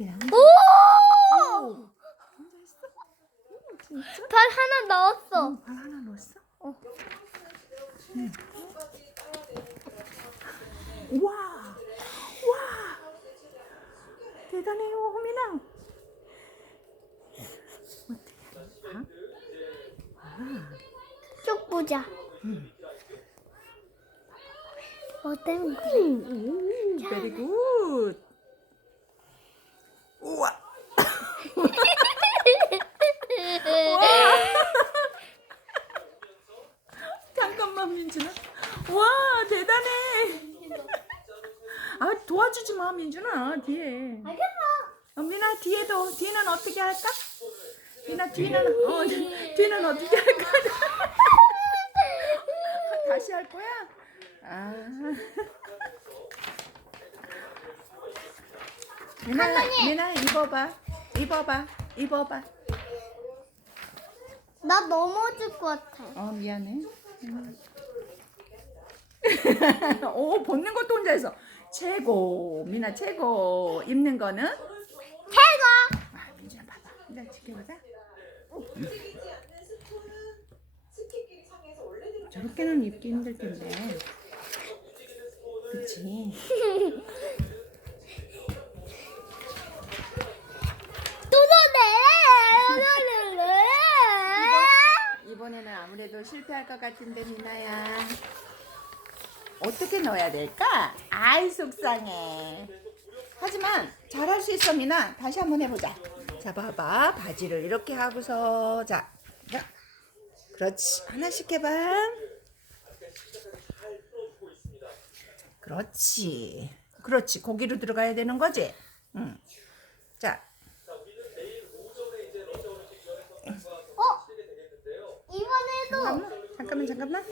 오! 발 하나 넣었어. 어, 발 하나 넣었어? 어. 네. 응. 와! 와! 대단해요, 호민아. 어때요? 쭉 보자. 응. 어때? 음, 음, 음. very good. 민준아. 와 대단해. 아 도와주지 마 민준아 뒤에. 알겠어. 어, 민아 뒤에도 뒤는 어떻게 할까? 민아 뒤는 어 뒤는 어떻게 할까? 다시 할 거야? 아. 민아 할머니. 민아 입어봐 입어봐 입어봐. 나 넘어질 것 같아. 어 미안해. 음. 오 벗는 것도 혼자 해서. 최고. 민아 최고. 입는 거는? 최고. 아 민준아 봐봐. 민아 지켜보자. 저렇게는 입기 힘들 텐데. 그치. 이번에는 아무래도 실패할 것 같은데 미나야 어떻게 넣어야 될까? 아이 속상해. 하지만 잘할 수 있어 미나 다시 한번 해보자. 자 봐봐. 바지를 이렇게 하고서. 자, 자. 그렇지. 하나씩 해봐. 그렇지. 그렇지. 고기로 들어가야 되는 거지? 응. 자. 어? 이번에도 잠깐만 잠깐만